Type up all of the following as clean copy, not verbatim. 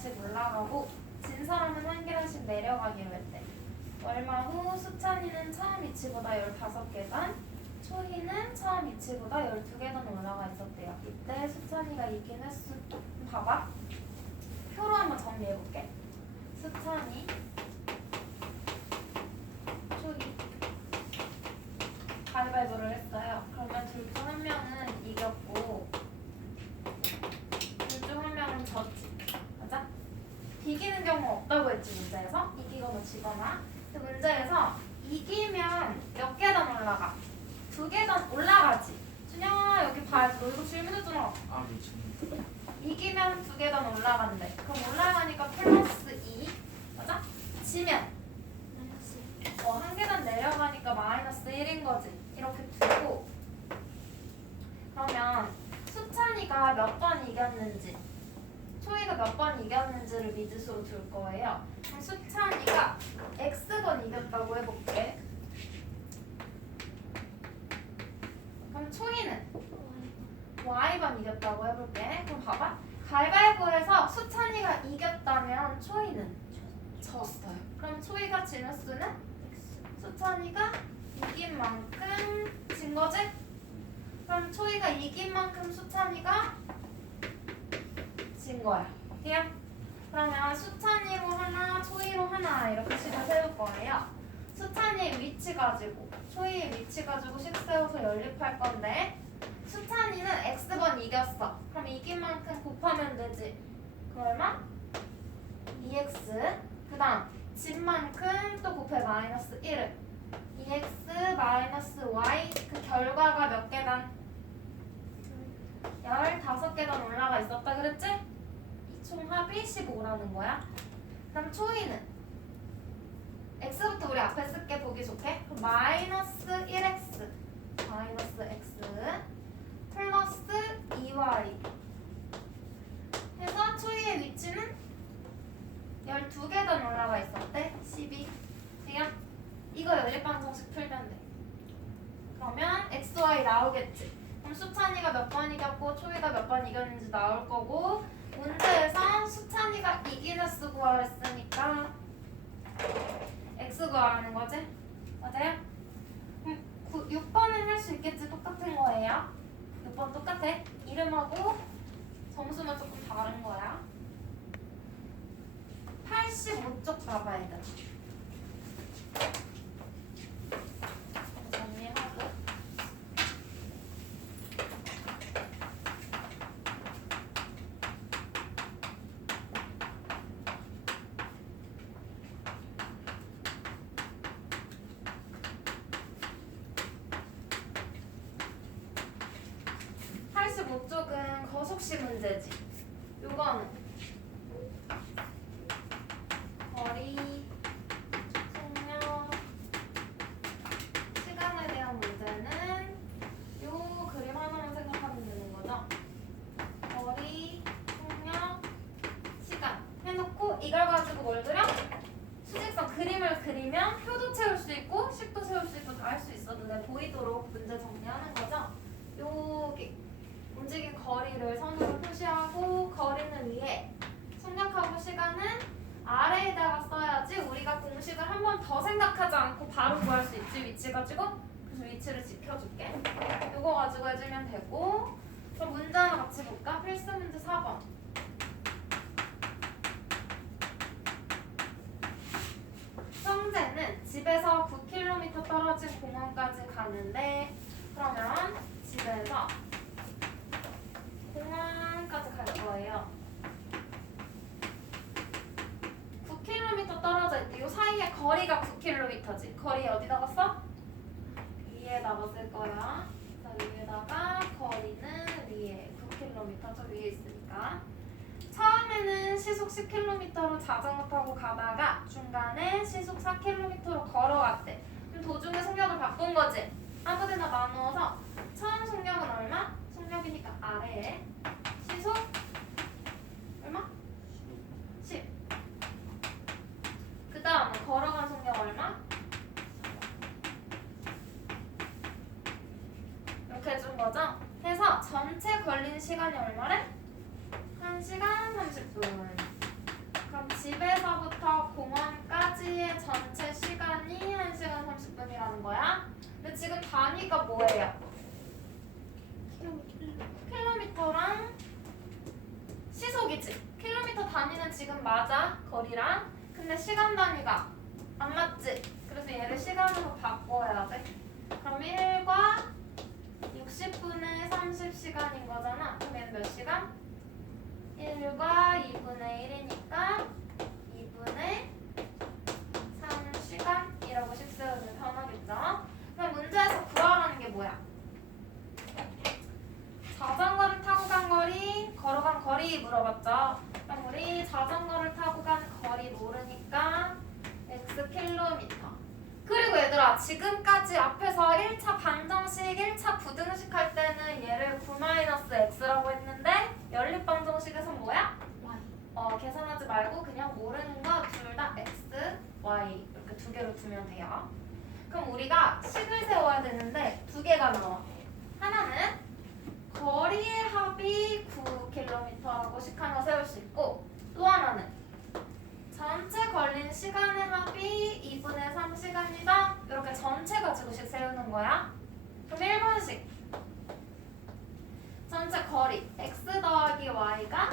계단씩 올라가고 진 사람은 한 계단씩 내려가기로 했대. 얼마 후 수찬이는 처음 위치보다 15계단, 초희는 처음 위치보다 12계단 올라가 있었대요. 이때 수찬이가 이긴 횟수 봐봐. 표로 한번 정리해볼게. 수찬이, 초희 가위바위보를 했어요. 그러면 둘 중 한 명은 이겼고 둘 중 한 명은 졌지. 맞아? 비기는 경우 없다고 했지 문제에서. 이기거나 지거나. 근데 문제에서 이기면 몇 계단 올라가? 2계단 올라가지. 준영아 여기 봐야지. 너 이거 질문했잖아. 아 미친. 이기면 2계단 올라간대. 그럼 올라가니까 플러스 2. 맞아? 지면 한 계단 내려가니까 마이너스 1인 거지. 이렇게 두고 그러면 수찬이가 몇 번 이겼는지 초이가 몇 번 이겼는지를 미지수로 둘 거예요. 그럼 수찬이가 X번 이겼다고 해볼게. 그럼 초이는 Y번 이겼다고 해볼게. 그럼 봐봐. 가위바위보에서 수찬이가 이겼다면 초이는 졌어요. 그럼 초이가 진 횟수는 수찬이가 이긴 만큼 진 거지? 그럼 초이가 이긴 만큼 수찬이가 진 거야. 오케이요? 그러면 수찬이로 하나, 초이로 하나 이렇게 식을 세울 거예요. 수찬이의 위치 가지고 초이의 위치 가지고 식 세워서 연립할 건데 수찬이는 X번 이겼어. 그럼 이긴 만큼 곱하면 되지. 그 얼마? 2X. 그 다음 진 만큼 또 곱해 마이너스 1을 2X 마이너스 Y. 그 결과가 몇 계단? 15계단 올라가 있었다 그랬지? 이 총 합이 15라는 거야. 그럼 초이는 X부터 우리 앞에 쓸게 보기 좋게. 그럼 마이너스 1X 마이너스 X 플러스 2Y 해서 초이의 위치는 12계단 올라가 있었대. 12. 그냥 이거 연립방정식 풀면 돼. 그러면 XY 나오겠지. 그럼 수찬이가 몇 번 이겼고 초이가 몇 번 이겼는지 나올 거고 문제에서 수찬이가 이긴 횟수 구하랬으니까 X 구하라는 거지? 맞아요? 6번은 할 수 있겠지. 똑같은 거예요. 6번 똑같아. 이름하고 점수만 조금 다른 거야. 85쪽 봐봐 얘들아. 정리하고 85쪽은 거속시 문제지. 요거는 거리, 속력, 시간에 대한 문제는 요 그림 하나만 생각하면 되는 거죠. 거리, 속력, 시간 해놓고 이걸 가지고 뭘 그려? 수직선 그림을 그리면 표도 채울 수 있고 식도 세울 수 있고 다 할 수 있어. 눈에 보이도록 문제 정리하는 거죠. 여기 움직인 거리를 선으로 표시하고 거리는 위에, 속력하고 시간은 아래에다가 써야지 우리가 공식을 한 번 더 생각하지 않고 바로 구할 수 있지. 위치 가지고. 그래서 위치를 지켜줄게. 이거 가지고 해주면 되고. 그럼 문제 하나 같이 볼까? 필수 문제 4번. 성재는 집에서 9km 떨어진 공원까지 가는데 그러면 집에서 공원까지 갈 거예요. 9km 떨어져 있대. 이 사이에 거리가 9km지. 거리 어디다가 써? 위에다가 쓸 거야. 자, 위에다가 거리는 위에 9km죠. 위에 있으니까. 처음에는 시속 10km로 자전거 타고 가다가 중간에 시속 4km로 걸어갔대. 그럼 도중에 속력을 바꾼 거지. 아무데나 나누어서 처음 속력은 얼마? 속력이니까 아래에 시속 얼마? 10. 그 다음에 걸어간 속력 얼마? 이렇게 해준 거죠? 해서 전체 걸린 시간이 얼마래? 1시간 30분. 뭐예요? 킬로미터랑 시속이지. 킬로미터 단위는 지금 맞아, 거리랑. 근데 시간 단위가 안 맞지. 그래서 얘를 시간으로 바꿔야 돼. 그럼 1과 60분의 30시간인 거잖아. 그럼 얘는 몇 시간? 1과 2분의 1이니까 2분의 3시간이라고 식 세우면 편하겠죠? 그럼 문제에서 구하라는 게 뭐야? 자전거를 타고 간 거리, 걸어간 거리 물어봤죠? 그럼 우리 자전거를 타고 간 거리 모르니까 x 킬로미터. 그리고 얘들아, 지금까지 앞에서 1차 방정식, 1차 부등식 할 때는 얘를 9-x라고 했는데 연립방정식에서 뭐야? 계산하지 말고 그냥 모르는 거 둘 다 x, y 이렇게 두 개로 두면 돼요. 그럼 우리가 식을 세워야 되는데 두 개가 나와. 하나는 거리의 합이 9km라고 식 하나 세울 수 있고, 또 하나는 전체 걸린 시간의 합이 2분의 3시간이다. 이렇게 전체 가지고 식 세우는 거야. 그럼 1번식 전체 거리 x 더하기 y가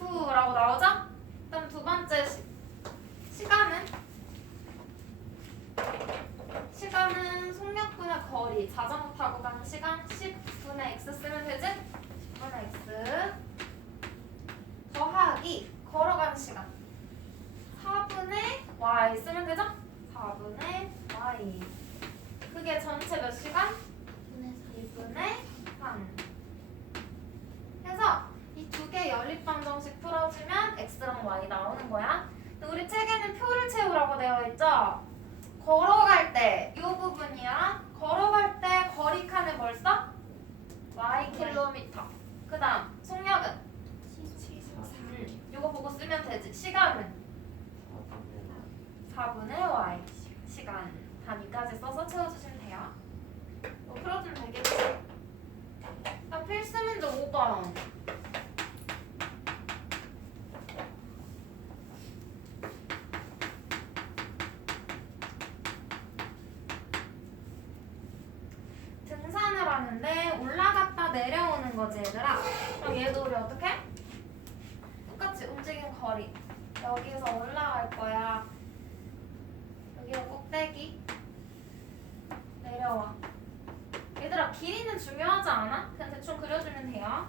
9라고 나오죠? 그럼 두 번째 시간은 속력분의 거리, 자전거 타고 가는 시간 10분의 x 쓰면 되지? 10분의 x 더하기 걸어가는 시간 4분의 y 쓰면 되죠? 4분의 y. 그게 전체 몇 시간? 2분의 3. 해서 이 두 개 연립방정식 풀어주면 x랑 y 나오는 거야. 우리 책에는 표를 채우라고 되어 있죠? 걸어갈 때 이 부분이야. 걸어갈 때 거리 칸에 뭘 써? y 킬로미터. 그 다음 속력은? 이거 보고 쓰면 되지. 시간은? 4분의 y. 시간 단위까지 써서 채워주시면 돼요. 풀어주면 되겠지? 필수 문제 5번. 등산을 하는데 올라갔다 내려오는 거지 얘들아. 그럼 얘도 우리 어떻게? 똑같이 움직임 거리. 여기서 올라갈 거야. 여기가 꼭대기. 내려와. 얘들아 길이는 중요하지 않아? 그냥 대충 그려주면 돼요.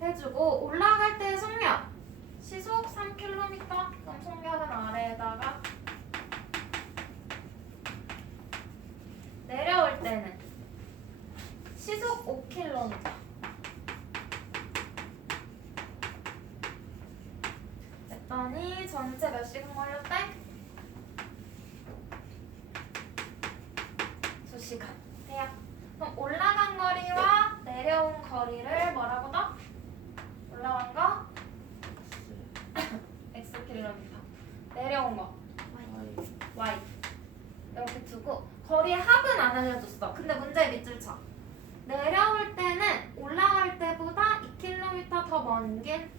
해주고 올라갈 때 속력. 시속 3km. 그럼 속력은 아래에다가. 내려올 때는 시속 5km. 그랬더니 전체 몇 시간 걸렸대? 2시간. 돼요. 그럼 올라간 거리와 내려온 거리를 뭐라고 더? 올라간 거? x 킬로미터. 내려온 거? y. 이렇게 두고 거리의 합은 안 알려줬어. 근데 문제의 밑줄 쳐. 내려올 때는 올라갈 때보다 2km 더 먼 길.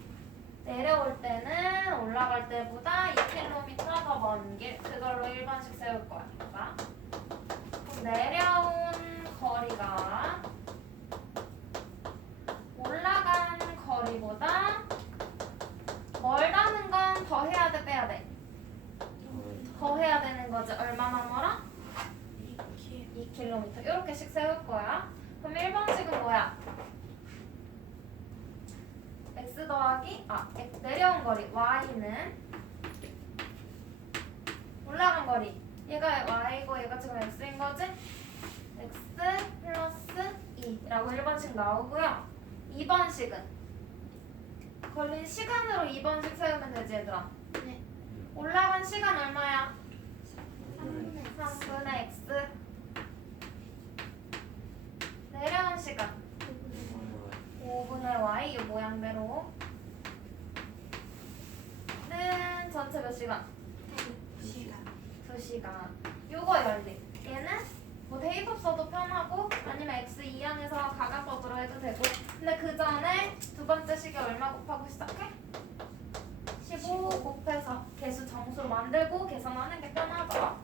내려올 때는 올라갈 때보다 2km 더 먼 길. 그걸로 1번씩 세울 거야. 자. 내려온 거리가 올라간 거리보다 멀다는 건 더 해야 돼, 빼야 돼? 더 해야 되는 거지. 얼마나 멀어? 2km. 이렇게씩 세울 거야. 그럼 1번식은 뭐야? x 더하기 내려온 거리 y는 올라간 거리. 얘가 y고 얘가 지금 x인 거지? x 플러스 2라고 1번식 나오고요. 2번식은 걸린 시간으로 2번식 세우면 되지 얘들아. 네. 올라간 시간 얼마야? 3분의 x. 내려온 시간 5분의 y. 이 모양대로 는 전체 몇 시간? 2시간. 요거 연립. 얘는 뭐 대입법 써도 편하고 아니면 x 이항에서 가각법으로 해도 되고. 근데 그 전에 두 번째 식이 얼마 곱하고 시작해? 15 곱해서 개수 정수로 만들고 계산하는 게 편하죠.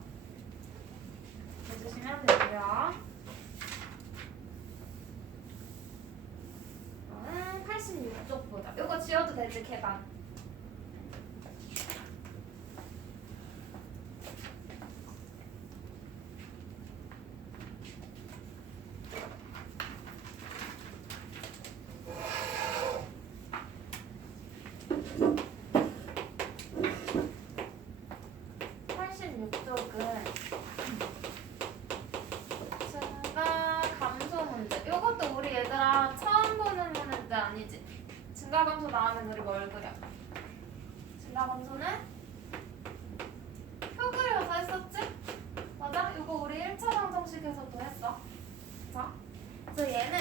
씌워도 되지 계단. 증가 감소 문제. 이것도 우리 얘들아 처음 보는 문제 아니지? 증가 감소 나오면 우리 뭘 그려? 증가 감소는 표 그려서 했었지? 맞아? 이거 우리 1차 방정식에서도 했어. 자, 그래서 얘는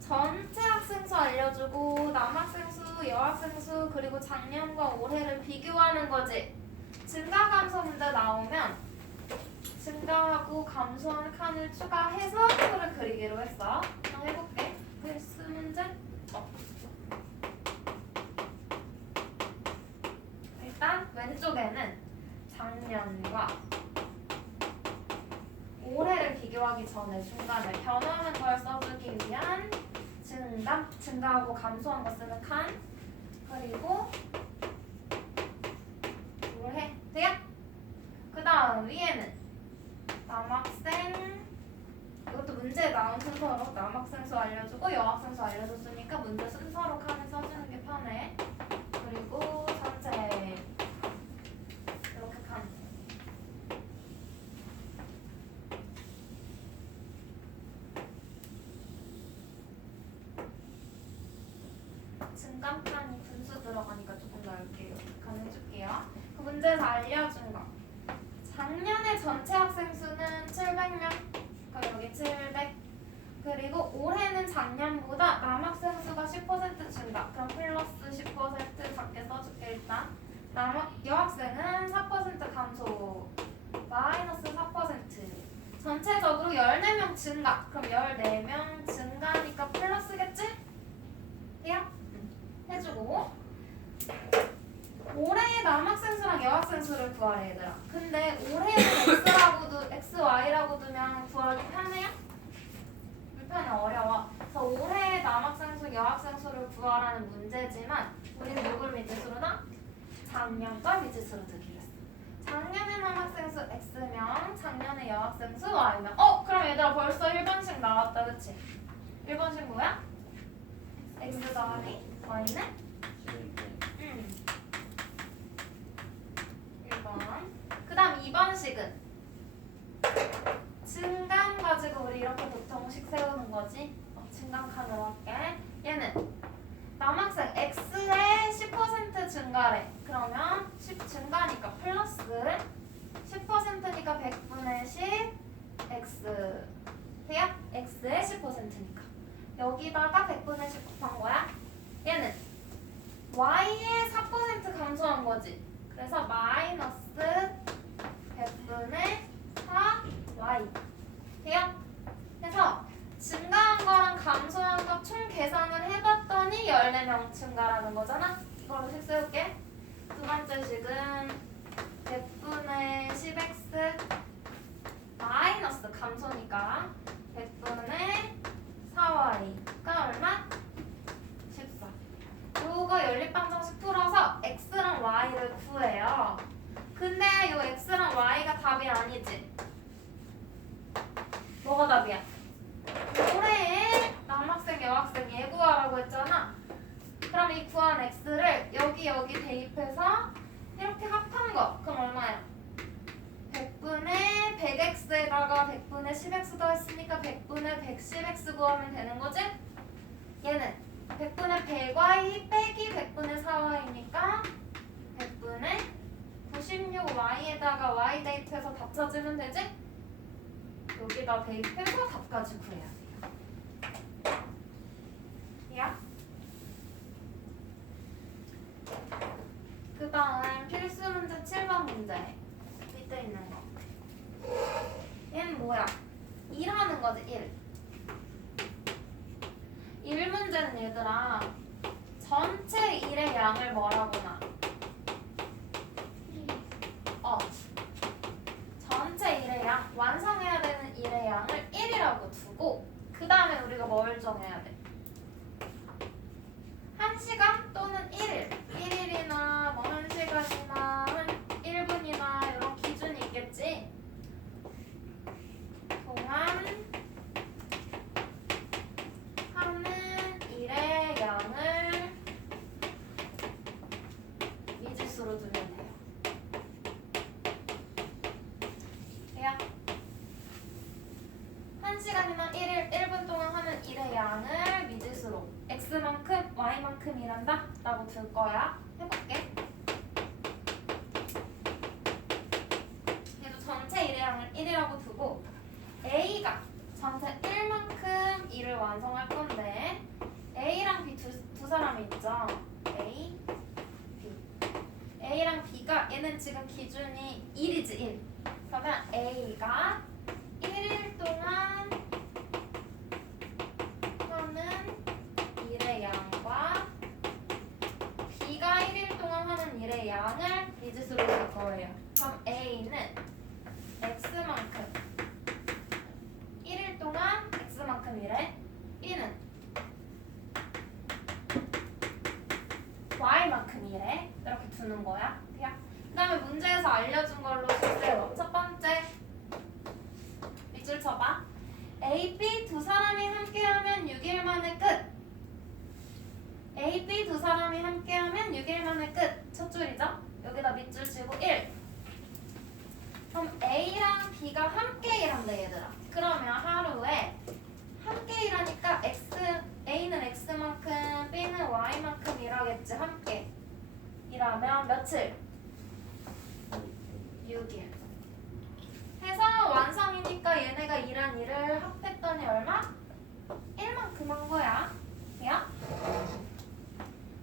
전체 학생 수 알려주고 남학생 수, 여학생 수 그리고 작년과 올해를 비교하는 거지. 증가 감소 문제 나오면 증가하고 감소한 칸을 추가해서 표를 그리기로 했어. 한번 해볼게. 필수 문제. 일단 왼쪽에는 작년과 올해를 비교하기 전에 중간에 변화하는 걸 써주기 위한 증가하고 감소한 거 쓰는 칸, 그리고 올해 돼요? 그 다음 위에는 남학생, 이것도 문제에 나온 순서로 남학생 수 알려주고 여학생 수 알려줬으니까 문제 순서로 칸을 써주는 게 편해. 그리고 전체 이렇게 칸. 증감칸이 분수 들어가니까 조금 넓게 칸 해줄게요. 그 문제에서 알려준 거. 작년에 전체 학생 수는 700명. 그럼 여기 700. 그리고 올해는 작년보다 남학생 수가 10% 증가. 그럼 플러스 10% 작게 써줄게 일단. 여학생은 4% 감소. 마이너스 4%. 전체적으로 14명 증가. 그럼 14명 증가니까 플러스겠지? 돼요? 해주고. 올해의 남학생 수랑 여학생 수를 구하래 얘들아. 근데 올해는 XY라고 두면 구하기 편해요? 불편해, 어려워. 그래서 올해의 남학생 수, 여학생 수를 구하라는 문제지만 우리는 누굴 미지수로나? 작년과 미지수로 두기로 했어. 작년의 남학생 수 X면 작년의 여학생 수 Y면 그럼 얘들아 벌써 1번씩 나왔다 그치? 1번씩 뭐야? X 더하기 Y는? 1번. 그 다음 2번식은 증감 가지고 우리 이렇게 보통식 세우는 거지. 증감 칸으로 할게. 얘는 남학생 X의 10% 증가래. 그러면 10 증가니까 플러스 10%니까 100분의 10 X 돼요? X의 10%니까 여기다가 100분의 10 곱한 거야. 얘는 Y의 4% 감소한 거지. 그래서 마이너스 100분의 4Y 돼요? 그래서 증가한 거랑 감소한 거 총 계산을 해봤더니 14명 증가라는 거잖아. 이걸로 식 세울게. 두 번째 식은 100분의 10x 마이너스 감소니까 100분의 4y가 얼마? 14. 요거 연립방정식 풀어서 x랑 y를 구해요. 근데 요 x랑 y가 답이 아니지. 뭐가 답이야? 올해의 남학생, 여학생 얘 구하라고 했잖아. 그럼 이 구한 x를 여기 대입해서 이렇게 합한 거. 그럼 얼마야? 100분의 100x에다가 100분의 10x 더했으니까 100분의 110x 구하면 되는 거지? 얘는 100분의 100y 빼기 100분의 4y니까 100분의 96y에다가 y 대입해서 답 찾으면 되지? 여기다 대입해서 답까지 구해야 돼요. 야? 그 다음 필수 문제 7번 문제. 밑에 있는 거. 얘는 뭐야? 1 하는 거지, 1. 1 문제는 얘들아 전체 1의 양을 뭐라고 나? 전체 1의 양, 완성해야 되는 1의 양을 1이라고 두고 그 다음에 우리가 뭘 정해야 돼? 1시간 또는 만큼이란다 라고 둘 거야. 해볼게. 얘도 전체 일의 양을 1이라고 두고 A가 전체 1만큼 일을 완성할 건데 A랑 B 두 사람이 있죠. A, B. A랑 B가 얘는 지금 기준이 1이지 1. 그러면 A가 1일 동안 하는 일의 양과 B가 1일 동안 하는 일의 양을 미지수로 줄 거예요. 그럼 A는 X만큼 1일 동안 X만큼 일해. B는 Y만큼 일해. 이렇게 두는 거야. 그 다음에 문제에서 알려준 걸로 주세요. 첫 번째 밑줄 쳐봐. A, B 두 사람이 함께하면 6일 만에 끝. A, B 두 사람이 함께하면 6일 만에 끝. 첫 줄이죠? 여기다 밑줄 치고 1. 그럼 A랑 B가 함께 일한다 얘들아. 그러면 하루에 함께 일하니까 A는 X만큼 B는 Y만큼 일하겠지. 함께 일하면 며칠? 6일. 해서 완성이니까 얘네가 일한 일을 합했더니 얼마? 1만큼 한 거야. 야?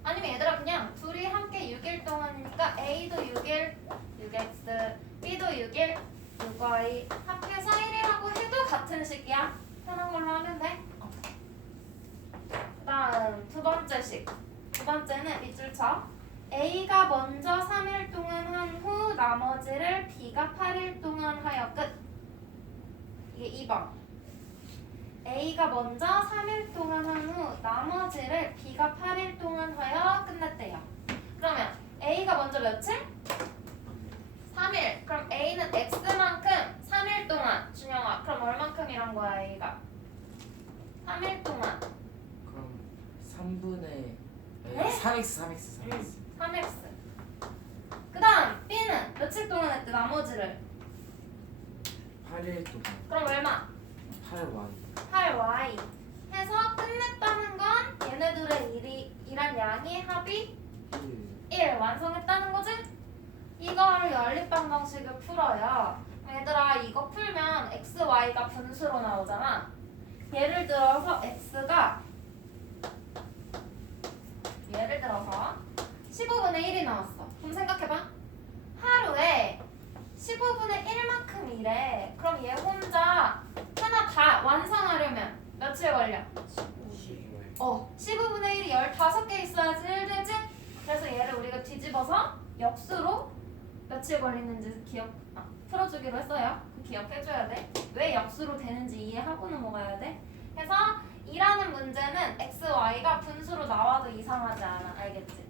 아니면 얘들아 그냥 둘이 함께 6일 동안이니까 A도 6일 6X B도 6일 6Y 합해서 1이라고 해도 같은 식이야. 편한 걸로 하면 돼. 그 다음 두 번째 식. 두 번째는 밑줄 쳐. A가 먼저 3일 동안 한 후 나머지를 B가 8일 동안 하여 끝. 이게 2번. A가 먼저 3일 동안 한 후 나머지를 B가 8일 동안 하여 끝냈대요. 그러면 A가 먼저 며칠? 3일. 그럼 A는 X만큼 3일 동안. 준영아 그럼 얼만큼 일한 거야 A가? 3일 동안. 그럼 3분의 네? 3x. 3X. 그 다음 B는 며칠 동안 했대 나머지를? 8일 동안. 그럼 얼마? 8y. 8Y 해서 끝냈다는 건 얘네들의 일한 양이 합이 1 완성했다는 거지? 이걸 연립방 방식을 풀어요. 얘들아 이거 풀면 x, y가 분수로 나오잖아. 예를 들어서 x가 15분의 1이 나왔어. 그럼 생각해봐. 하루에 15분의 1만큼 일해. 그럼 얘 혼자 하나 다 완성하려면 며칠 걸려? 15분의 1이 15개 있어야지 1 되지? 그래서 얘를 우리가 뒤집어서 역수로 며칠 걸리는지 풀어주기로 했어요. 기억해줘야 돼. 왜 역수로 되는지 이해하고 넘어가야 돼. 해서 이라는 문제는 x, y가 분수로 나와도 이상하지 않아. 알겠지?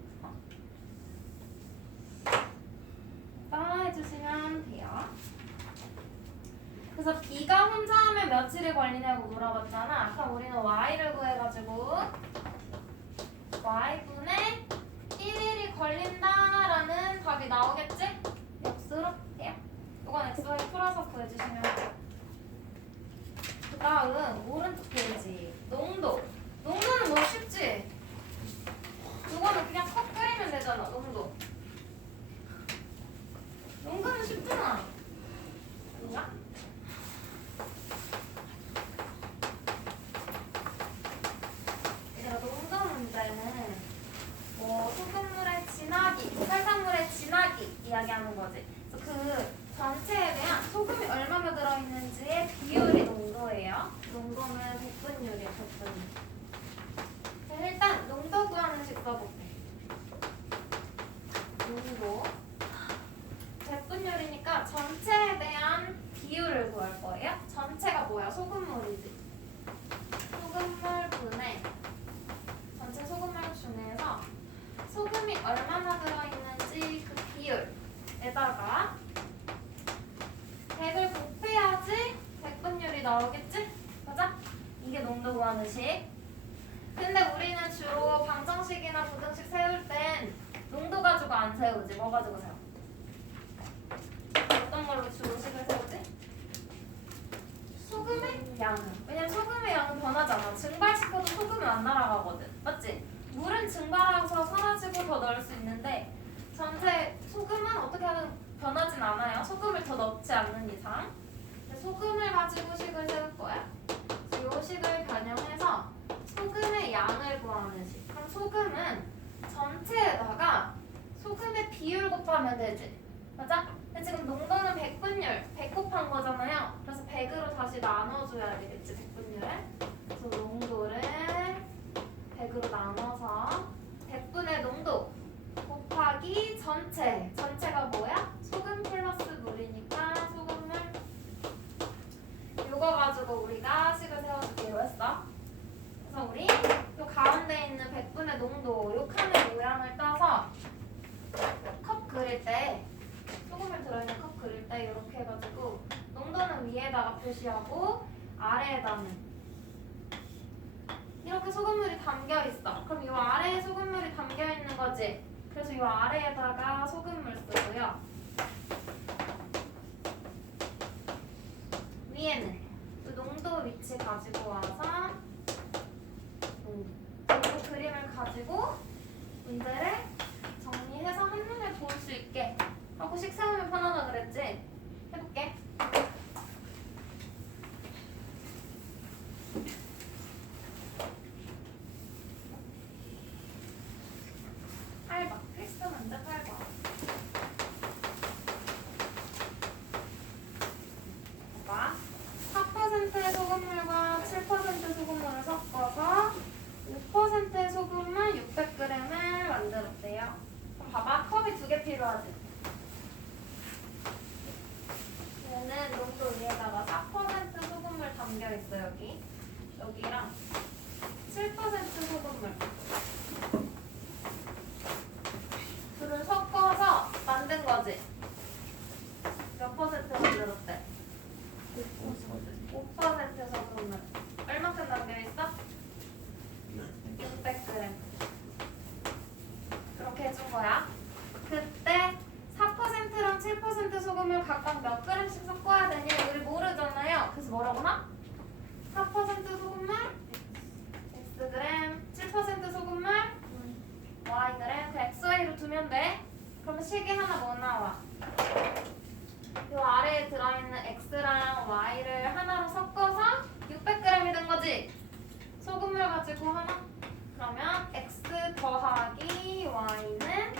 따라해주시면 돼요. 그래서 B가 혼자 하면 며칠이 걸리냐고 물어봤잖아. 그럼 우리는 Y를 구해가지고 Y분의 1일이 걸린다라는 답이 나오겠지? 역수로 돼요. 이건 XY 풀어서 구해주시면 돼요. 그 다음 오른쪽 페이지 농도. 농도는 뭐 쉽지? 이거는 그냥 컵 끓이면 되잖아. 농도. 농도는 쉽잖아. 아니야? 얘들아 농도 문제는 뭐 소금물의 진하기, 설탕물의 진하기 이야기하는 거지. 그래서 그 전체에 대한 소금이 얼마나 들어있는지의 비율이 농도예요. 농도는 백분율이야, 백분율. 일단 농도 구하는 식 써볼게. 농도 백분율이니까 전체에 대한 비율을 구할 거예요. 전체가 뭐야? 소금물이지. 소금물 분의 전체 소금물 중에서 소금이 얼마나 들어있는지 그 비율에다가 100을 곱해야지 백분율이 나오겠지? 맞아? 이게 농도 구하는 식. 근데 우리는 주로 방정식이나 부등식 세울 땐 농도 가지고 안 세우지. 뭐 가지고 세워? 어떤 걸로 주로 식을 세우지? 소금의 양은. 왜냐면 소금의 양은 변하잖아. 증발시켜도 소금은 안 날아가거든. 맞지? 물은 증발하면서 사라지고 더 넣을 수 있는데 전체 소금은 어떻게 하든 변하진 않아요. 소금을 더 넣지 않는 이상. 소금을 가지고 식을 세울 거야. 그래서 이 식을 변형해서 소금의 양을 구하는 식. 그럼 소금은 전체에다가 소금의 비율 곱하면 되지. 맞아? 근데 지금 농도는 100분율, 100 곱한 거잖아요. 그래서 100으로 다시 나눠줘야 되겠지, 100분율을. 그래서 농도를 100으로 나눠서 100분의 농도 곱하기 전체. 전체가 뭐야? 소금 플러스 물이니까 소금물. 요거 가지고 우리가 식을 세워줄게요. 했어? 그래서 우리 요 가운데 있는 100분의 농도 요 칸의 모양을 따서 컵 그릴 때 소금을 들어있는 컵 그릴 때 이렇게 해가지고 농도는 위에다가 표시하고 아래에다는 이렇게 소금물이 담겨 있어. 그럼 이 아래에 소금물이 담겨 있는 거지. 그래서 이 아래에다가 소금물 쓰고요. 위에는 그 농도 위치 가지고 와서 농도 그림을 가지고 문제를 정리해서 한눈에 볼 수 있게 하고 식 세우면 편하다 그랬지? 해볼게. 필수 문제 8번. 봐봐. 4%의 소금물과 7% 소금물을 섞어서 5%의 소금물 600g을 만들었대요. 그럼 봐봐. 컵이 2개 필요하지. 얘는 농도 위에다가 4% 소금물 담겨 있어. 여기랑 7% 소금물. 둘을 섞어서 만든 거지. 몇 퍼센트 만들었대? 5% 소금물. 얼마큼 담겨 있어? 600g. 그렇게 해준 거야. 그때 4%랑 7% 소금을 각각 몇 g씩 섞어야 되냐 우리 모르잖아요. 그래서 뭐라고나? 4% 소금물 Xg, 7% 소금물 Yg. 그 XY로 두면 돼. 그러면 식이 하나 뭐 나와? 이 아래에 들어있는 X랑 Y를 하나로 섞어서 600g이 된 거지. 소금물 가지고 하나? 그러면 X 더하기 Y는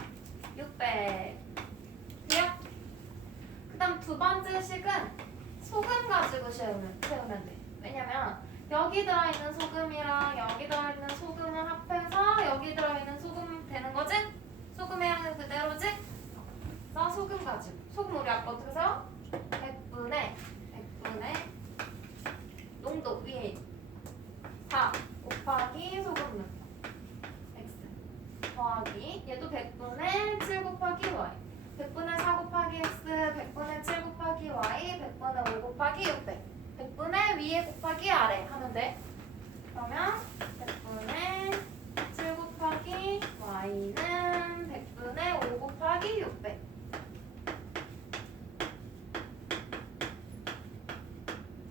600. 돼요? 그 다음 두 번째 식은 소금 가지고 세우면 돼. 왜냐면 여기 들어있는 소금이랑 여기 들어있는 소금을 합해서 여기 들어있는 소금 되는 거지? 소금의 양은 그대로지? 그래서 소금 가지고. 소금 우리 아까 어떻게 세워? 100분의 농도 위에 4 곱하기 소금물 X 더하기 얘도 100분의 7 곱하기 Y 100분의 4 곱하기 X 100분의 7 곱하기 Y 100분의 5 곱하기 600 100분의 위에 곱하기 아래 하면 돼. 그러면 100분의 7 곱하기 Y는 100분의 5 곱하기 600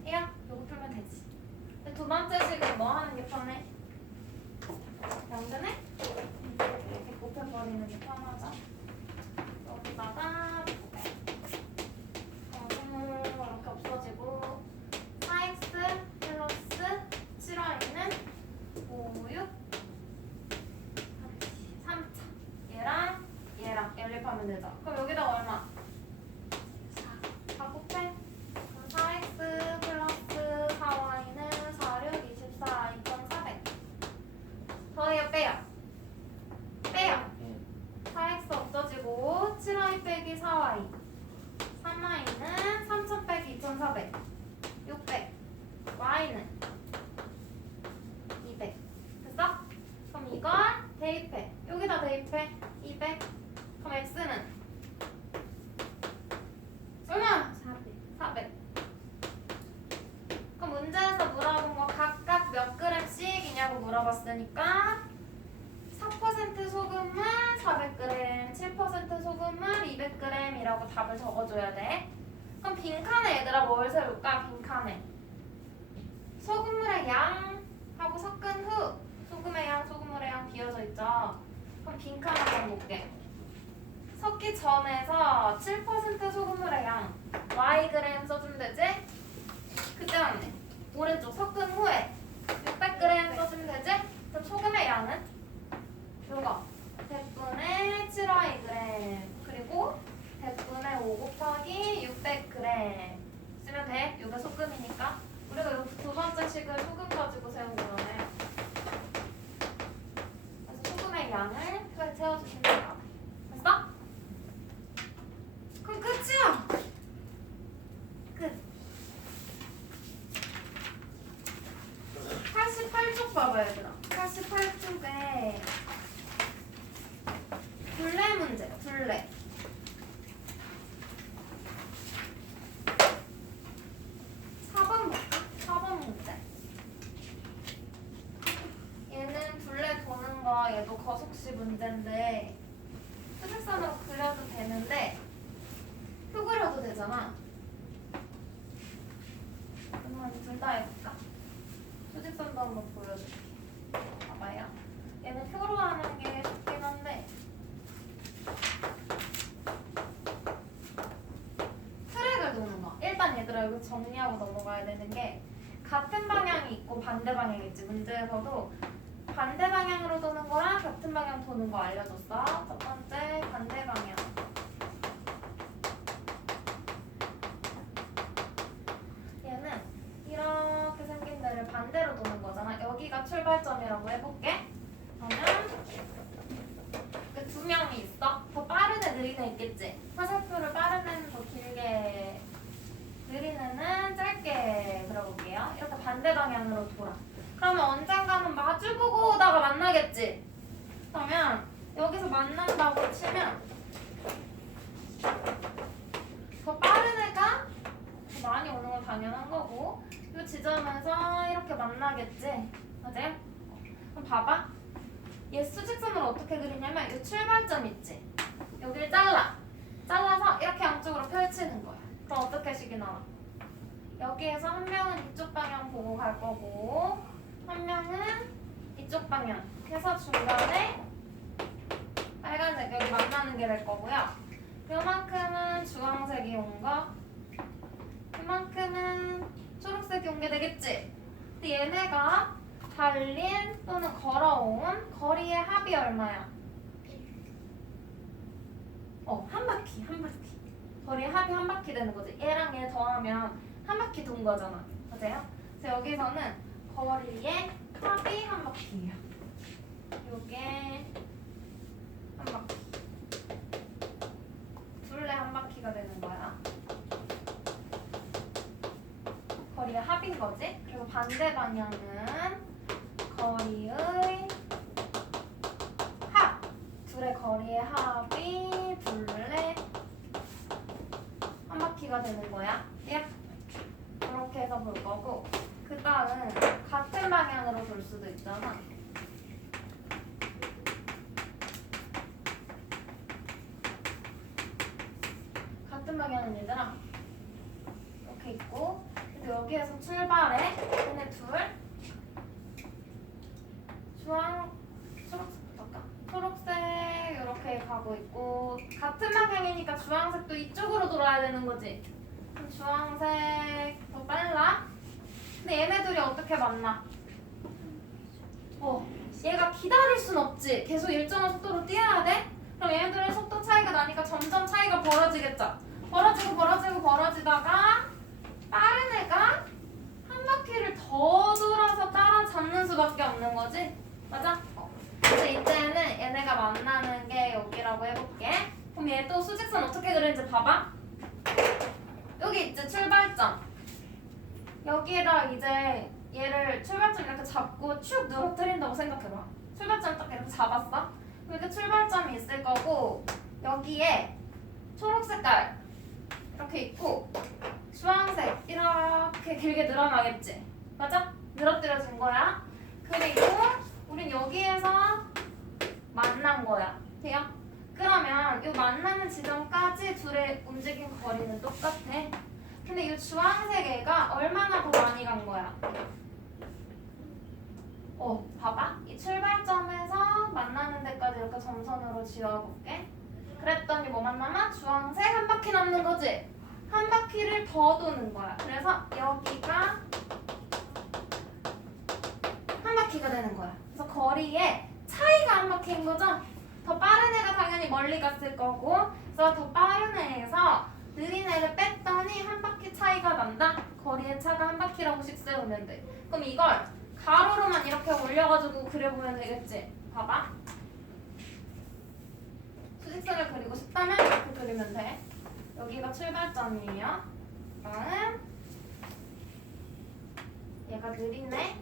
이야? 요거 풀면 되지. 근데 두 번째 식은 뭐 하는 게 편해? 양변에? 이렇게 곱해버리는 게 편하죠? 여기다가 소금물 이렇게 없어지고 4x 플러스 7y는 5, 6 3차 얘랑 연립하면 되죠. 그럼 여기다가 얼마? 4 곱해. 그럼 4x 플러스 4y는 4, 6, 24, 2,400 더해요 빼요? 빼요. 4x 없어지고 7y 빼기 4y 3y는 3,000 빼기 2,400 600 y는 200 됐어? 그럼 이걸 대입해. 여기다 대입해. 200 그럼 x는 얼마? 400 그럼 문제에서 물어본 거 각각 몇 g씩이냐고 물어봤으니까 4% 소금물 400g, 7% 소금물 200g이라고 답을 적어줘야 돼. 그럼 빈칸에 얘들아 뭘 세울까? 빈칸에 소금물의 양하고 섞은 후 소금의 양, 소금의 소금물의 양 비어져 있죠. 그럼 빈칸 한번 볼게. 섞기 전에서 7% 소금물의 양 Yg 써주면 되지? 그때 맞네. 오른쪽 섞은 후에 600g 써주면 되지? 그럼 소금의 양은? 요거 100분의 7Y g 그리고 100분의 5 곱하기 600g 쓰면 돼. 요게 소금이니까. 우리가 요 두 번째 식을 소금 가지고 세운 거네. 그래서 소금의 양을 표에 세워주시면 돼요. 됐어? 그럼 끝이야. 끝. 88쪽 봐봐 얘들아. 88쪽에 둘레 문제. 둘레. 4번 볼까? 4번 문제. 얘는 둘레 도는 거 얘도 거속시 문제인데 수직선으로 그려도 되는데 표 그려도 되잖아. 그러면 둘 다 해볼까? 수직선도 한번 보여줄게. 봐봐요. 얘는 표로 하는 게 쉽긴 한데 트랙을 도는 거. 일단 얘들아 이거 정리하고 넘어가야 되는 게 같은 방향이 있고 반대 방향이 있지. 문제에서도 반대 방향으로 도는 거랑 같은 방향 도는 거 알려줬어. 첫 번째 반대 방향. 얘는 이렇게 생긴 데를 반대로 도는 거잖아. 여기가 출발점이라고 해볼게. 그러면 그 두 명이 있어. 더 빠른 애 느린 애 있겠지. 화살표를 빠른 애는 더 길게 느린 애는 짧게 그려볼게요. 이렇게 반대 방향으로 돌아. 그러면 언젠가는 마주보고 오다가 만나겠지. 그러면 여기서 만난다고 치면 더 빠른 애가 더 많이 오는 건 당연한 거고 이 지점에서 이렇게 만나겠지. 맞아요? 그럼 봐봐. 얘 수직선을 어떻게 그리냐면 이 출발점 있지. 여기를 잘라서 이렇게 양쪽으로 펼치는 거야. 그럼 어떻게 식이 나와? 여기에서 한 명은 이쪽 방향 보고 갈 거고 한 명은 이쪽 방향. 그래서 중간에 빨간색 여기 만나는 게 될 거고요. 요만큼은 주황색이 온 거, 이만큼은 초록색이 온 게 되겠지. 근데 얘네가 달린 또는 걸어온 거리의 합이 얼마야? 한 바퀴. 거리의 합이 한 바퀴 되는 거지. 얘랑 얘 더하면 한 바퀴 돈 거잖아. 맞아요? 그래서 여기서는 거리의 합이 한 바퀴예요. 요게 한 바퀴. 둘레 한 바퀴가 되는 거야. 거리의 합인 거지. 그리고 반대 방향은 거리의 합. 둘의 거리의 합이 둘레 한 바퀴가 되는 거야. 예. 이렇게 해서 볼 거고 그 다음 같은 방향으로 돌 수도 있잖아. 같은 방향은 얘들아 이렇게 있고 근데 여기에서 출발해. 얘네 둘 초록색 이렇게 가고 있고 같은 방향이니까 주황색도 이쪽으로 돌아야 되는 거지. 그럼 주황색 더 빨라. 근데 얘네 둘이 어떻게 만나? 얘가 기다릴 순 없지. 계속 일정한 속도로 뛰어야 돼. 그럼 얘네들의 속도 차이가 나니까 점점 차이가 벌어지겠죠. 벌어지다가 빠른 애가 한 바퀴를 더 돌아서 따라잡는 수밖에 없는 거지. 맞아? 그래서 이때는 얘네가 만나는 게 여기라고 해볼게. 그럼 얘 또 수직선 어떻게 그리는지 봐봐. 여기 있지 출발점. 여기에다 이제 얘를 출발점 이렇게 잡고 축 늘어뜨린다고 생각해봐. 출발점 딱 이렇게 잡았어. 그럼 이렇게 출발점이 있을 거고 여기에 초록색깔 이렇게 있고 주황색 이렇게 길게 늘어나겠지. 맞아? 늘어뜨려진 거야. 그리고 우린 여기에서 만난 거야. 돼요? 그러면 이 만나는 지점까지 둘의 움직인 거리는 똑같아. 근데 이 주황색 애가 얼마나 더 많이 간 거야? 봐봐. 이 출발점에서 만나는 데까지 이렇게 점선으로 지워볼게. 그랬더니 뭐 만나면 주황색 한 바퀴 남는 거지? 한 바퀴를 더 도는 거야. 그래서 여기가 한 바퀴가 되는 거야. 그래서 거리에 차이가 한 바퀴인 거죠? 더 빠른 애가 당연히 멀리 갔을 거고, 그래서 더 빠른 애에서 느린 애를 뺐더니 한 바퀴 차이가 난다? 거리의 차가 한 바퀴라고씩 세우면 돼. 그럼 이걸 가로로만 이렇게 올려가지고 그려보면 되겠지? 봐봐. 수직선을 그리고 싶다면 이렇게 그리면 돼. 여기가 출발점이에요. 다음 얘가 느리네.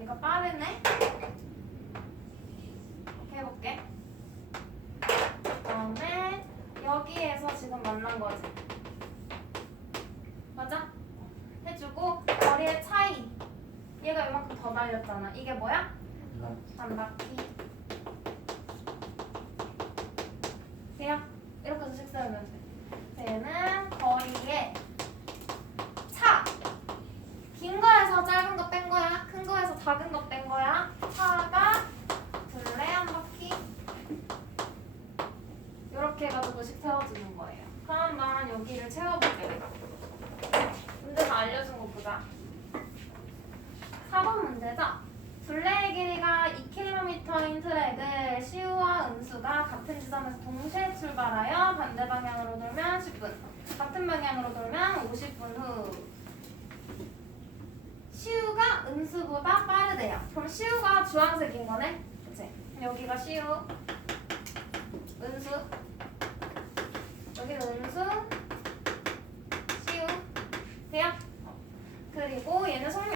얘가 빠르네. 이렇게 해볼게. 그다음에 여기에서 지금 만난 거지. 맞아? 해주고 거리의 차이. 얘가 이만큼 더 달렸잖아. 이게 뭐야? 한 바퀴. 그냥 이렇게 수직 세우면 돼. 얘는 거리의 차. 긴 거에서 짧은 거 뺀 거야. 큰 거에서 작은 거 뺀 거야. 차가 둘레 한 바퀴. 이렇게 해가지고 씩 세워주는 거예요. 그러면 여기를 채워볼게. 문제가 알려준 거 보자. 4번 문제죠? 둘레의 길이가 2km인 트랙을 시우와 은수가 같은 지점에서 동시에 출발하여 반대 방향으로 돌면 10분, 같은 방향으로 돌면 50분 후. 시우가 은수보다 빠르대요. 그럼 시우가 주황색인 거네? 그치? 여기가 시우, 은수, 여기는 은수, 시우, 돼요? 그리고 얘는 속력.